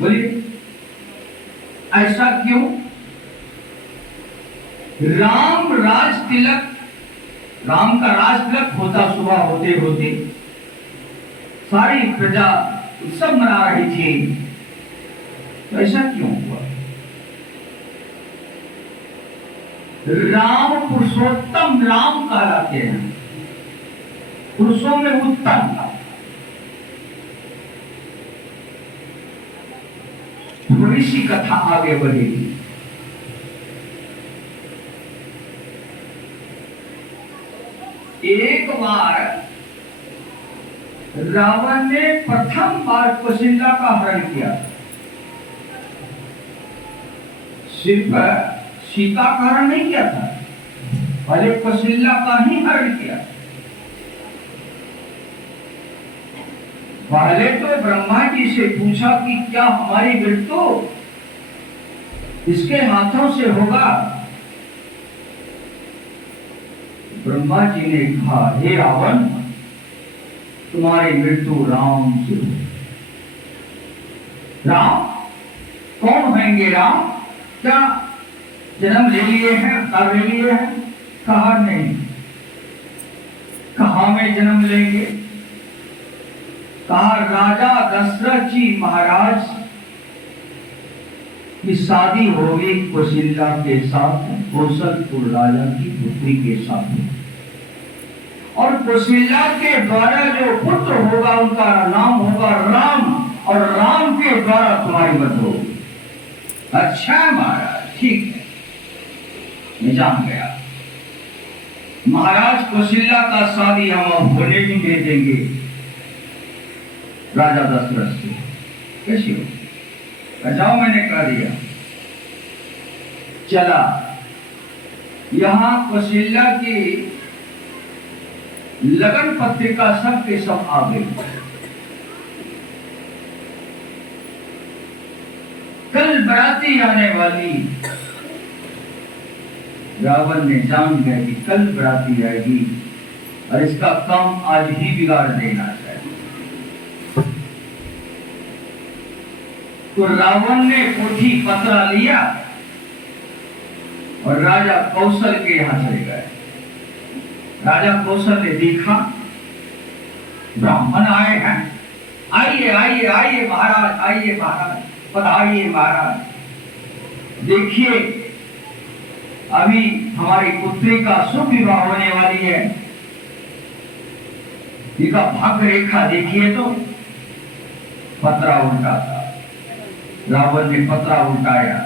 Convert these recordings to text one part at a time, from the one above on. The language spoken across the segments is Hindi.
बोलिए ऐसा क्यों? राम राज तिलक, राम का राज तिलक होता सुबह होते होते सारी प्रजा उत्सव मना रही थी, तो ऐसा क्यों हुआ? राम पुरुषोत्तम राम कहलाते हैं, पुरुषों में उत्तम। थोड़ी सी कथा आगे बढ़ेगी। एक बार रावण ने प्रथम बार कौशल्या का हरण किया। सिर्फ सीता का हरण नहीं किया था, पहले कौशल्या का ही हरण किया। पहले तो ब्रह्मा जी से पूछा कि क्या हमारी मृत्यु इसके हाथों से होगा? ब्रह्मा जी ने कहा, हे रावण, तुम्हारी मृत्यु राम से हो। राम कौन होंगे? राम क्या जन्म ले लिए हैं, कर ले लिए हैं? कहा नहीं। कहा में जन्म लेंगे? कहा राजा दशरथ जी महाराज की शादी होगी कौशल्या के साथ, कौशलपुर राजा की पुत्री के साथ, और कौशल्या के द्वारा जो पुत्र होगा उनका नाम होगा राम, और राम के द्वारा तुम्हारी मृत्यु होगी। अच्छा महाराज, ठीक है, मैं जान गया। महाराज कौशल्या का शादी हम होने नहीं दे देंगे राजा दशरथ से। कैसी हो? जाओ, मैंने कह दिया। चला, यहां कौशल्या की लगन पत्रिका सब के सब आ गई। कल बराती आने वाली। रावण ने जान गया कि कल बराती आएगी और इसका काम आज ही बिगाड़ देना चाहिए। तो रावण ने पोथी पत्रा लिया और राजा कौशल के यहां चले गए। राजा कौशल ने देखा ब्राह्मण आए हैं। आइए आइए आइए महाराज, आइए महाराज, पधारिए महाराज। देखिए, अभी हमारी पुत्री का शुभ विवाह होने वाली है। इसका भाग्य रेखा देखिए तो। पत्रा उल्टा था। रावण ने पत्रा उल्टाया।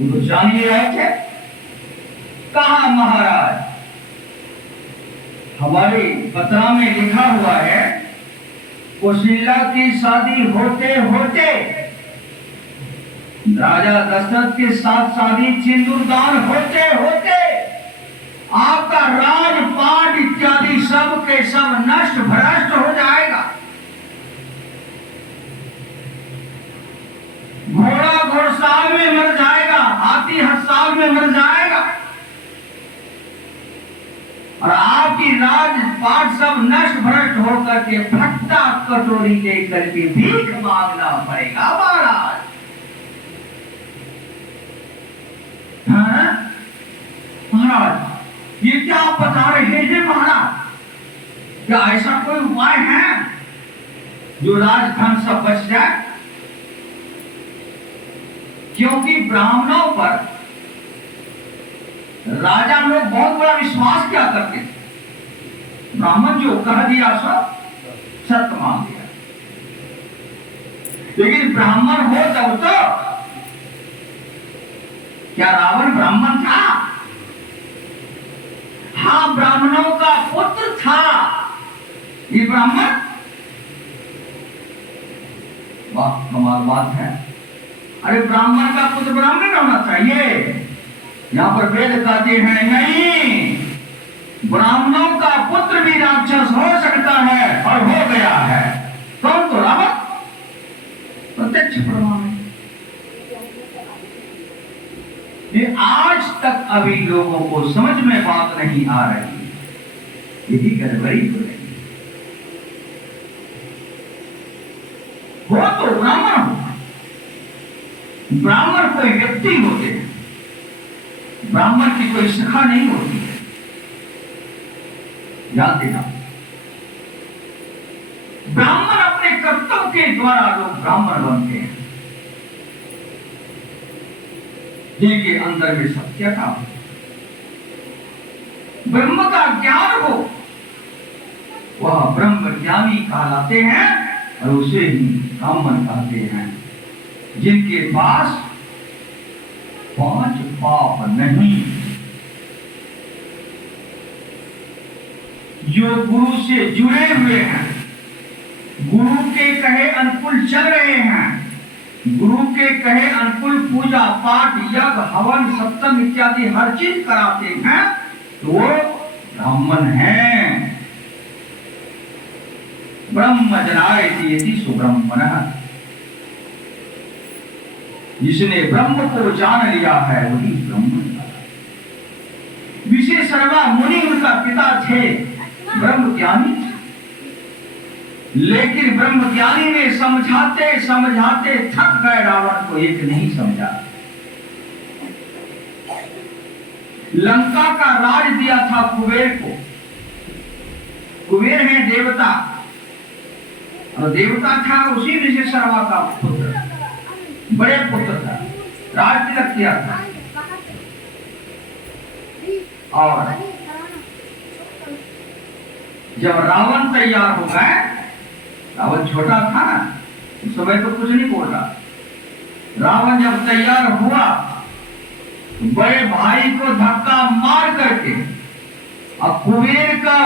वो जान ही रहे थे। कहा महाराज, हमारे पत्रा में लिखा हुआ है कौशल्या की शादी होते होते राजा दशरथ के साथ शादी सिंदूरदान होते होते आपका राजपाट इत्यादि सब के सब नष्ट भ्रष्ट हो जाएगा। घोड़ा घोड़साल में मर जाएगा, हाथी हर साल में मर जाएगा, और आपकी राजपाट सब नष्ट भ्रष्ट होकर के फट्टा कटोरी लेकर के भीख मांगना पड़ेगा महाराज। हाँ? महाराज, ये क्या आप बता रहे हैं महाराज? क्या ऐसा कोई उपाय है जो राजधन सब बच जाए? क्योंकि ब्राह्मणों पर राजा लोग बहुत बड़ा विश्वास क्या करते थे। ब्राह्मण जो कह दिया सब सत्य मान दिया। लेकिन ब्राह्मण हो तब तो क्या रावण ब्राह्मण था? हाँ, ब्राह्मणों का पुत्र था। ये ब्राह्मण, वाह कमाल बात है। अरे ब्राह्मण का पुत्र ब्राह्मण होना चाहिए। यहां पर वेद कहते हैं नहीं, ब्राह्मणों का पुत्र भी राक्षस हो सकता है और हो गया है। कौन? तो रावण। प्रत्यक्ष प्रमाण है। ये आज तक अभी लोगों को समझ में बात नहीं आ रही। यही गड़बड़ी हो रही। हो तो ब्राह्मण हो। ब्राह्मण कोई व्यक्ति होते हैं, ब्राह्मण की कोई शाखा नहीं होती है, याद देना। ब्राह्मण अपने कर्तव्य के द्वारा लोग ब्राह्मण बनते हैं, जिनके अंदर में सत्यता हो, ब्रह्म का ज्ञान हो, वह ब्रह्म ज्ञानी कहलाते हैं और उसे ही ब्राह्मण कहते हैं। जिनके पास 5 पाप नहीं, जो गुरु से जुड़े हुए हैं, गुरु के कहे अनुकूल चल रहे हैं, गुरु के कहे अनुकूल पूजा पाठ यज्ञ हवन सत्संग इत्यादि हर चीज कराते हैं, तो वो ब्राह्मण हैं। ब्रह्म जनायति यदि सुब्रह्मणः, जिसने ब्रह्म को जान लिया है वही ब्रह्मण है। विशेषणवा मुनि उनका पिता थे, ब्रह्म ज्ञानी थे, लेकिन ब्रह्म ज्ञानी ने समझाते समझाते थक गए, रावण को एक नहीं समझा। लंका का राज दिया था कुबेर को। कुबेर है देवता, और देवता था उसी विशेषणवा का पुत्र, बड़े पुत्र था, राज तिलक किया था। और जब रावण तैयार हो गए, रावण छोटा था उस समय तो कुछ नहीं बोल रहा, रावण जब तैयार हुआ बड़े भाई को धक्का मार करके, अब कुबेर का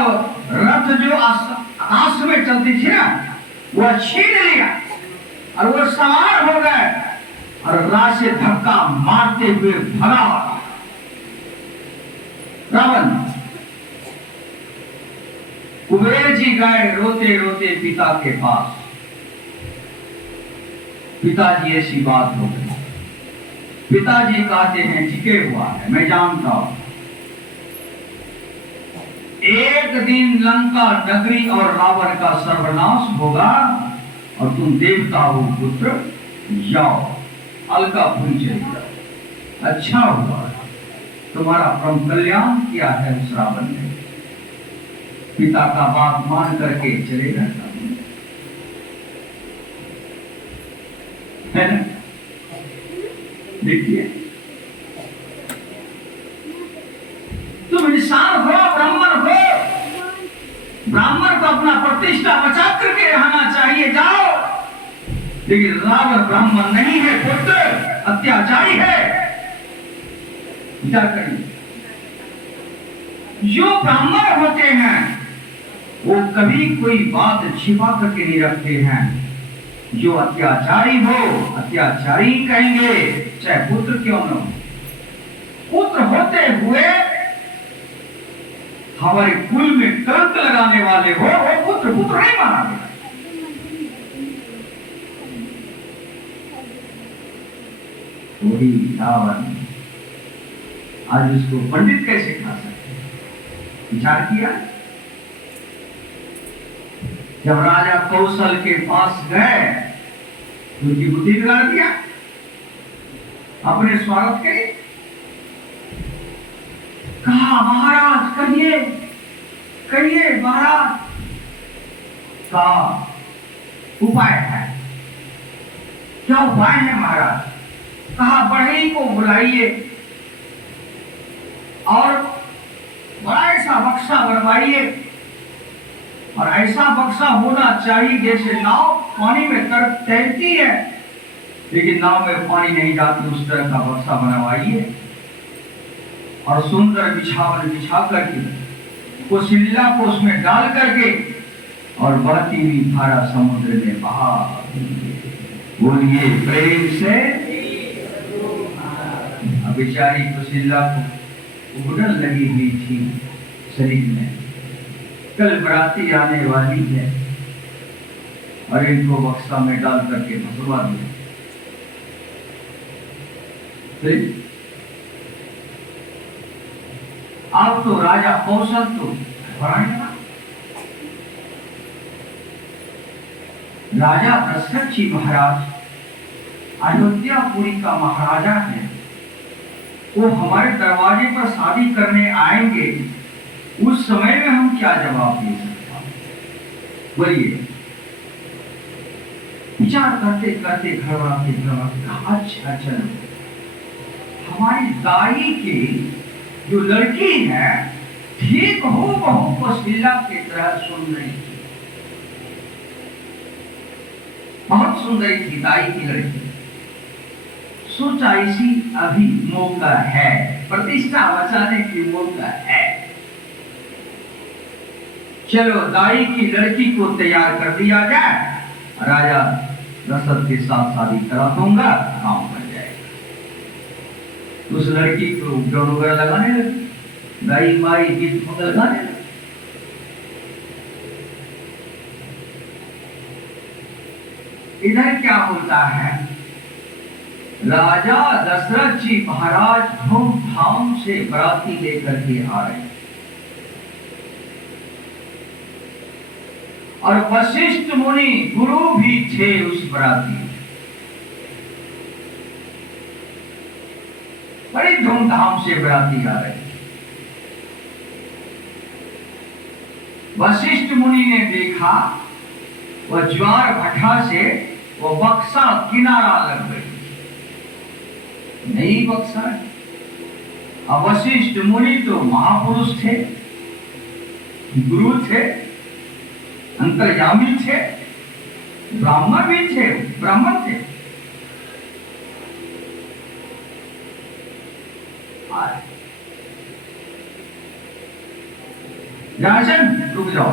रथ जो आकाश में चलती थी ना, वह छीन लिया और वो सवार हो गए और रात से धक्का मारते हुए भगा रावण। कुबेर जी गए रोते रोते पिता के पास, पिताजी ऐसी बात हो गई। पिताजी कहते हैं टिके हुआ है, मैं जानता हूं, एक दिन लंका नगरी और रावण का सर्वनाश होगा और तुम देवता हो पुत्र, जाओ अलकापुरी चले जाओ। अच्छा हुआ तुम्हारा परम कल्याण किया है उस रावण ने। पिता का बात मान करके चले गए, है ना? देखिए, तुम इंसान हो, ब्राह्मण हो, ब्राह्मण को अपना प्रतिष्ठा बचा करके रहना चाहिए, जाओ। लेकिन रावण ब्राह्मण नहीं है पुत्र, अत्याचारी है। विचार करिए, जो ब्राह्मण होते हैं वो कभी कोई बात छिपा करके नहीं रखते हैं। जो अत्याचारी हो, अत्याचारी कहेंगे, चाहे पुत्र क्यों न हो। पुत्र होते हुए हमारे कुल में कलंक लगाने वाले हो, वो पुत्र पुत्र नहीं माना गया। वही रावण आज उसको पंडित कैसे खा सकते? विचार किया? जब राजा कौशल के पास गए, उनकी बुद्धि बिगाड़ दिया, अपने स्वागत के कहा महाराज कहिए कहिए महाराज, का उपाय है? क्या उपाय है महाराज? कहा बढ़ई को बुलाइए और बड़ा ऐसा बक्सा बनवाइए, और ऐसा बक्सा होना चाहिए जैसे नाव पानी में तैरती है लेकिन नाव में पानी नहीं जाती, उस तरह का बक्सा बनवाइए। और सुंदर बिछावन बिछा करके कौशल्या को उसमें डाल करके और बहती हुई धारा समुद्र में बहा। बोलिए प्रेम से। बेचारी कौशल्या को उड़न लगी हुई थी शरीर में, कल बराती आने वाली है और इनको बक्सा में डाल करके फंसवा दिया। अब तो राजा कौशल तो राजा दशरथ जी महाराज अयोध्यापुरी का महाराजा है, वो हमारे दरवाजे पर शादी करने आएंगे, उस समय में हम क्या जवाब दे सकते हैं? बोलिए। विचार करते करते घबराते कहा अच्छा चलो, हमारी दाई की जो लड़की है ठीक हो बहु कौशल्या की तरह सुंदरी थी, बहुत सुंदरी थी दाई की लड़की। सोचा इसी अभी मौका है, प्रतिष्ठा बचाने की मौका है, चलो दाई की लड़की को तैयार कर दिया जाए, राजा दशरथ के साथ शादी करा दूंगा, काम बन जाएगा। उस लड़की को जौन वगैरह लगाने लगी, दाई माई गीत लगाने लगी। इधर क्या होता है, राजा दशरथ जी महाराज धूमधाम से बराती लेकर के आ रहे, और वशिष्ठ मुनि गुरु भी थे उस बराती में। बड़ी धूमधाम से बराती आ रही। वशिष्ठ मुनि ने देखा वह ज्वार भट्टा से वो बक्सा किनारा लग गई, नहीं बक्सा। अब वशिष्ठ मुनि तो महापुरुष थे, गुरु थे, अंतर्यामी थे, ब्राह्मण भी थे, ब्राह्मण थे। राजन रुक जाओ,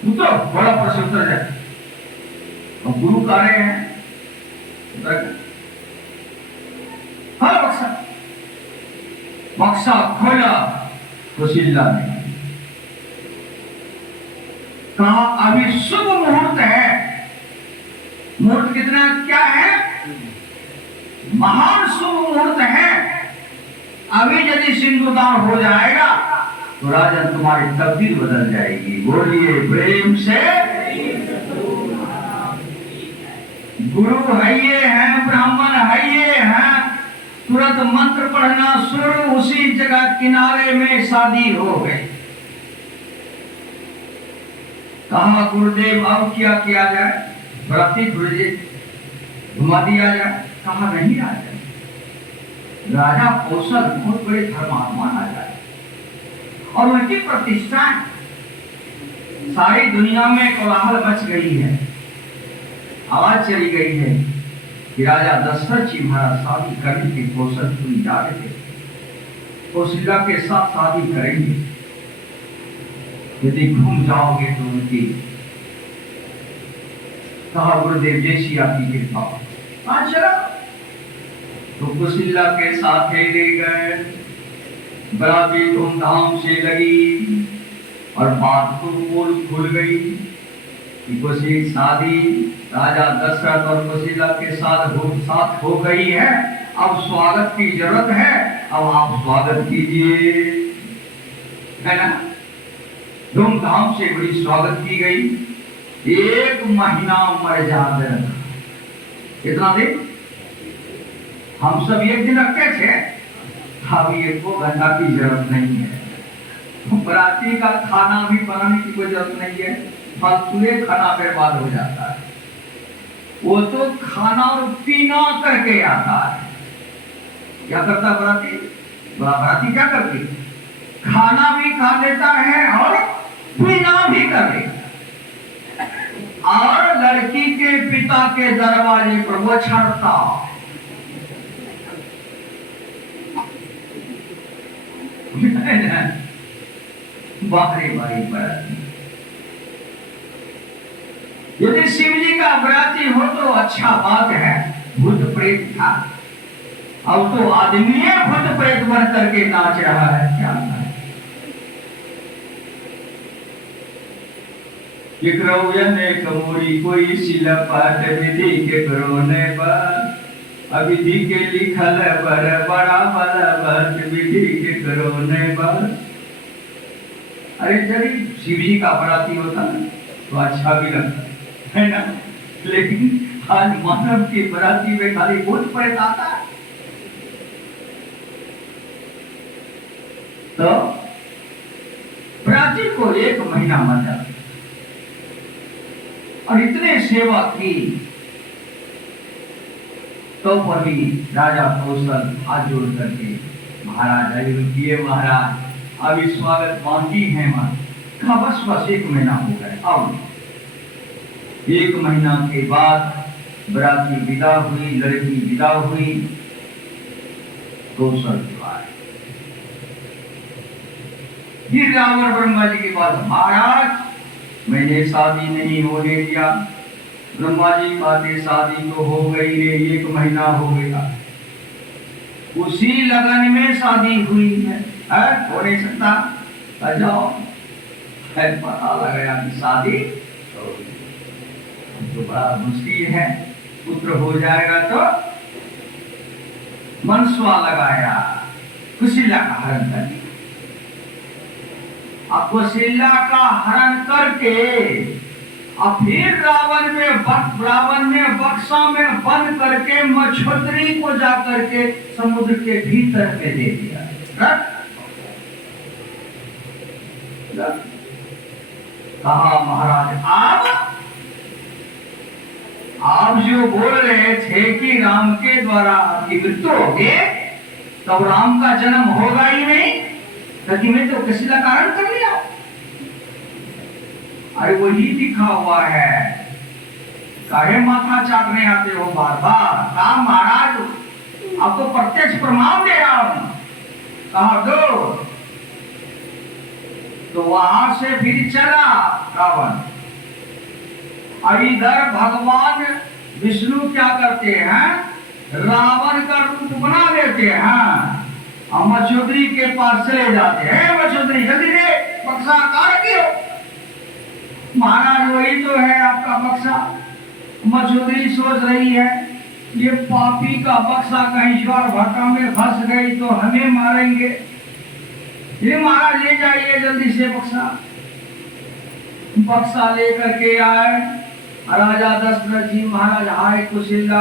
उतरो, बड़ा प्रश्न उतर जाए। और गुरु कह रहे हैं उतर, हाँ बक्सा, बक्सा खोला कौशल्या ने, कहा अभी शुभ मुहूर्त है। मुहूर्त कितना क्या है? महान शुभ मुहूर्त है। अभी यदि सिंदूरदान हो जाएगा तो राजन तुम्हारी तकदीर बदल जाएगी। बोलिए प्रेम से। गुरु है ये हैं, ब्राह्मण है ये हैं, तुरंत मंत्र पढ़ना शुरू, उसी जगह किनारे में शादी हो गई। कहा गुरुदेव अब क्या किया जाए? बराती घुमा दिया जाए? कहा नहीं राजा, राजा कौशल बहुत बड़े धर्मात्मा राजा है और उनकी प्रतिष्ठा सारी दुनिया में कोलाहल मच गई है, आवाज चली गई है कि राजा दशरथ जी महाराज शादी करने के कौशलपुरी जा रहे थे, कौशल्या के साथ शादी करेंगे। यदि घूम जाओगे तो उनकी, कहा गुरुदेव जैसी आपकी कृपा। चलो तो कौशल्या के साथ ले गए, बराती धूमधाम से लगी और बात तो पोल खुल गई कि कौशल शादी राजा दशरथ और कौशल्या के साथ हो गई है। अब स्वागत की जरूरत है, अब आप स्वागत कीजिए, है ना। धूमधाम से बड़ी स्वागत की गई। 1 महीना मर्यादा रखा। कितना दिन? हम सब 1 दिन रखे थे, अब 1 घंटा की जरूरत नहीं है। बराती का खाना भी बनाने की कोई जरूरत नहीं है, फालतू खाना बर्बाद हो जाता है। वो तो खाना और पीना करके आता है। क्या करता बराती? बराती क्या करती? खाना भी खा लेता है और पीना भी कर लेता, और लड़की के पिता के दरवाजे पर वो छड़ता। बाहरी बारी बराती। यदि शिव जी का बराती हो तो अच्छा बात है, भूत प्रेत था, अब तो आदमी भूत प्रेत बन करके नाच रहा है। क्या है? कमोरी कोई शिला पाठ विधि के करोने पर, अविधि के लिखल पर बड़ा बड़ा बात विधि के करोने पर। अरे जब शिव जी का बराती होता ना तो तो अच्छा भी लगता है ना, लेकिन आज मानव की बराती में खाली भूत प्रेत आता है। तो बराती को 1 महीना मजा और इतने सेवा की, तो भी राजा कौशल हाथ जोड़ करके महाराज अरे रुकिए महाराज, अभी स्वागत बाकी है मां। कहा बस 1 महीना हो गया। अब 1 महीना के बाद बराती विदा हुई, लड़की विदा हुई, कौशल आए। फिर रावण ब्रह्मा जी के पास, महाराज मैंने शादी नहीं होने दिया। ब्रह्मा जी कहते शादी तो हो गई रे, 1 महीना हो गया, उसी लगन में शादी हुई है, हो नहीं सकता। जाओ पता लग गया कि शादी तो बड़ा मुश्किल है, पुत्र हो जाएगा तो मनसुआ लगाया, कुशीला का हरण कर दिया। अब कुशीला का हरण करके अब फिर रावण में बक्सा में बंद करके मछोतरी को जाकर के समुद्र के भीतर में दे दिया। कहा महाराज आप जो बोल रहे थे कि राम के द्वारा आपकी मृत्यु होगी, तब राम का जन्म होगा ही नहीं, क्योंकि मैं तो किसी का कारण कर लिया। अरे वही लिखा हुआ है, काहे माथा चाटने आते हो बार बार। कहा महाराज आपको प्रत्यक्ष प्रमाण दे रहा हूं। कहा दो। तो वहां से फिर चला रावण, और इधर भगवान विष्णु क्या करते हैं, रावण का रूप बना देते हैं और मछोदरी के पास चले जाते हैं। मछोदरी जल्दी दे बक्सा, कहाँ रखी हो? महाराज वही तो है आपका बक्सा। मछोदरी सोच रही है ये पापी का बक्सा कहीं ज्वार भाटा में फंस गई तो हमें मारेंगे। ये महाराज ले जाइए जल्दी से बक्सा। बक्सा लेकर के आए राजा दशरथ जी महाराज। हाय कुशीला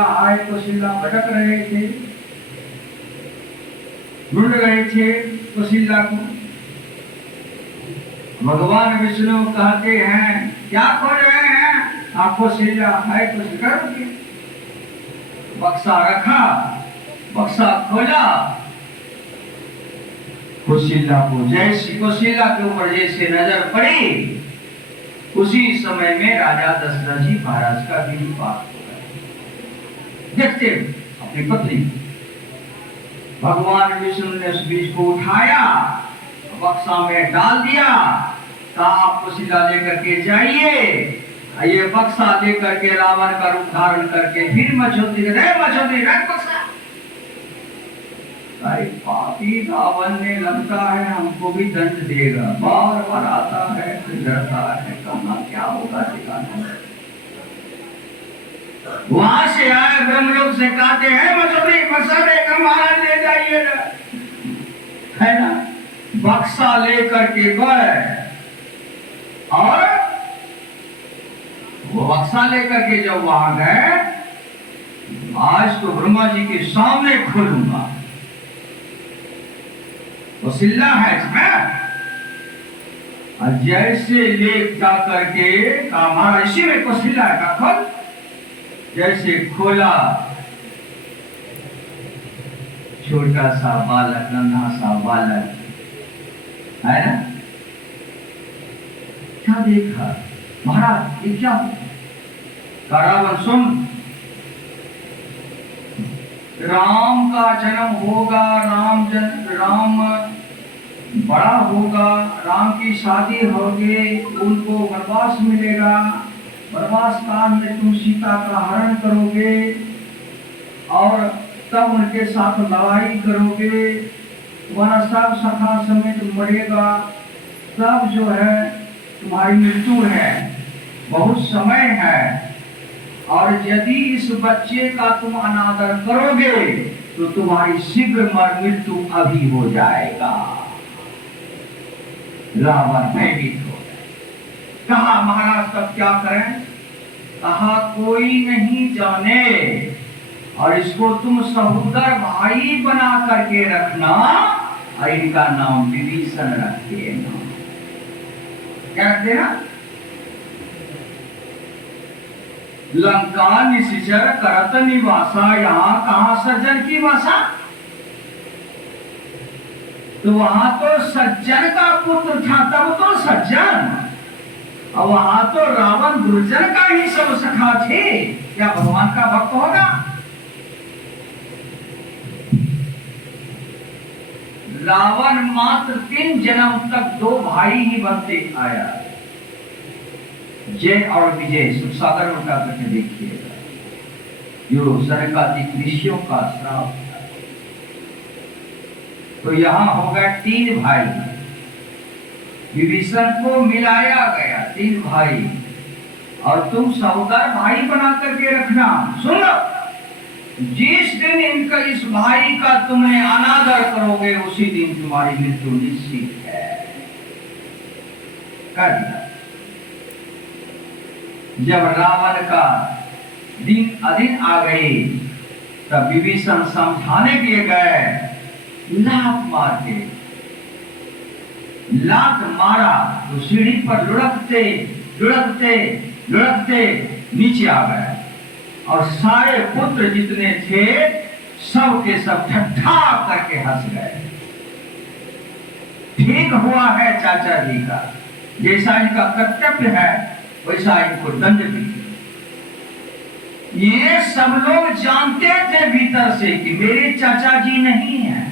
भटक रहे थे, ढूंढ रहे थे कुशीला को। भगवान विष्णु कहते हैं क्या खोज रहे हैं आप? कुशीला है, कुछ करोगे? बक्सा रखा, बक्सा खोला, कुशीला को जैसी कुशीला के ऊपर जैसे नजर पड़ी, उसी समय में राजा दशरथ जी महाराज का भी पाप हो गया। देखते अपनी पत्नी, भगवान विष्णु ने उस बीज को उठाया, बक्सा में डाल दिया। कहा आप कुशीला लेकर के जाइए। ये बक्सा लेकर के रावण का रूप धारण करके फिर मछोदरी रख बक्सा। पापी रावण ने लगता है हमको भी दंड देगा, बार बार आता है, डरता है, कहा क्या होगा ठिकाना। वहां से आए ब्रह्मलोक से कहते हैं मछोदरी बक्सा लेकर महाराज ले जाइए, है ना। बक्सा लेकर के गए और वो बक्सा लेकर के जब वहां गए, आज तो ब्रह्मा जी के सामने खोलूंगा, वसीला है इसमें। और जैसे ले जा करके हमारा इसी में वसीला का खोल, जैसे खोला, छोटा सा बालक, नन्हा सा बालक है ना। क्या देखा महाराज, ये क्या? रावण सुन, राम का जन्म होगा, राम बड़ा होगा, राम की शादी होगी, उनको वनवास मिलेगा, वनवास काल में तुम सीता का हरण करोगे और तब उनके साथ लड़ाई करोगे, तुम्हारा सब सखा समेत मरेगा, तब जो है तुम्हारी मृत्यु है, बहुत समय है। और यदि इस बच्चे का तुम अनादर करोगे तो तुम्हारी शीघ्र मृत्यु अभी हो जाएगा। रावण भयभीत हो गया। कहा महाराज तब क्या करें? कहा कोई नहीं जाने, और इसको तुम सहोदर भाई बना करके रखना, और इनका नाम विभीषण रख देना। क्या रख देना? लंका निशिचर करत निवासा, यहां कहां सज्जन की वासा? तो वहां तो सज्जन का पुत्र था, तब तो सज्जन, और वहां तो रावण दुर्जन का ही सब सखा थे। क्या भगवान का भक्त होगा? रावण मात्र 3 जन्म तक 2 भाई ही बनते आया, जय और विजय। सुखसागर उनका करके देखिएगा, जो सरकाधिक ऋषियों का श्राप था। तो यहां हो गए 3 भाई, विभीषण को मिलाया गया 3 भाई, और तुम सहोदर भाई बना करके रखना। सुन लो, जिस दिन इनका इस भाई का तुम्हें अनादर करोगे, उसी दिन तुम्हारी मृत्यु निश्चित है। कर दिया। जब रावण का दिन अधीन आ गई, तब विभीषण समझाने के लिए गए, लात मार के, लात मारा तो सीढ़ी पर लुढ़कते लुढ़कते लुढ़कते नीचे आ गए, और सारे पुत्र जितने थे सब के सब ठट्ठा करके हंस गए। ठीक हुआ है चाचा जी का, जैसा इनका कर्तव्य है वैसा इनको दंड भी। ये सब लोग जानते थे भीतर से कि मेरे चाचा जी नहीं है,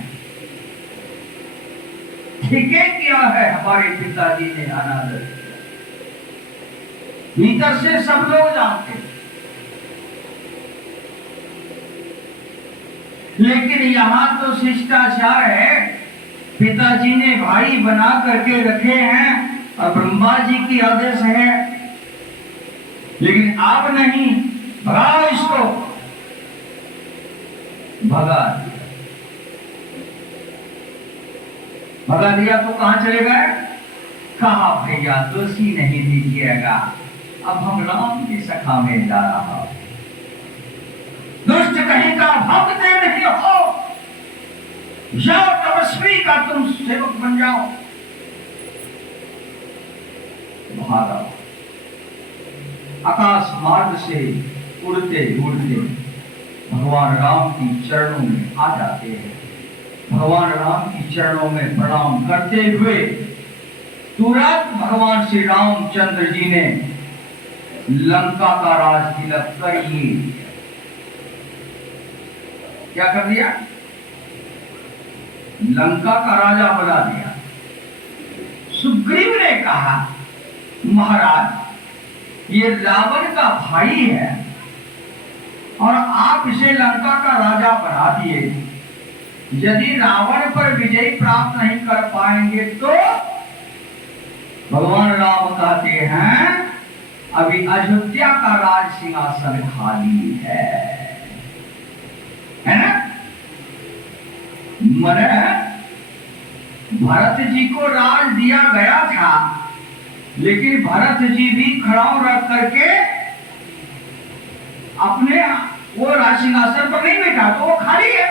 ठीक है किया है हमारे पिताजी ने अनादर किया, भीतर से सब लोग जानते। लेकिन यहां तो शिष्टाचार है, पिताजी ने भाई बना करके रखे हैं और ब्रह्मा जी की आदेश है, लेकिन आप नहीं, भगा इसको, भगा दिया। भगा दिया तो कहां चले गए? कहा भैया दोषी नहीं दीजिएगा, अब हम राम की सखा में जा रहा। दुष्ट कहीं का भक्त नहीं हो, जाओ तपस्वी का तुम सेवक बन जाओ। भागा, आकाश मार्ग से उड़ते उड़ते भगवान राम की चरणों में आ जाते हैं। भगवान राम की चरणों में प्रणाम करते हुए तुरंत भगवान श्री रामचंद्र जी ने लंका का राज तिलक कर ही क्या कर दिया? लंका का राजा बना दिया। सुग्रीव ने कहा, महाराज ये रावण का भाई है और आप इसे लंका का राजा बना दिए, यदि रावण पर विजय प्राप्त नहीं कर पाएंगे तो? भगवान राम कहते हैं अभी अयोध्या का राज सिंहासन खाली है ना? मने भरत जी को राज दिया गया था, लेकिन भरत जी भी खड़ाऊ रख करके अपने वो राज सिंहासन पर नहीं बैठा, तो वो खाली है।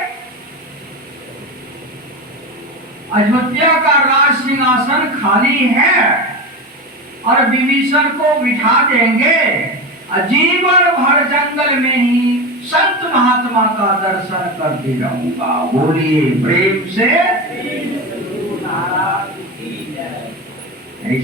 अयोध्या का राज सिंहासन खाली है और विभीषण को बिठा देंगे, जीवन भर जंगल में ही संत महात्मा का दर्शन करते रहूंगा। बोलिए प्रेम से।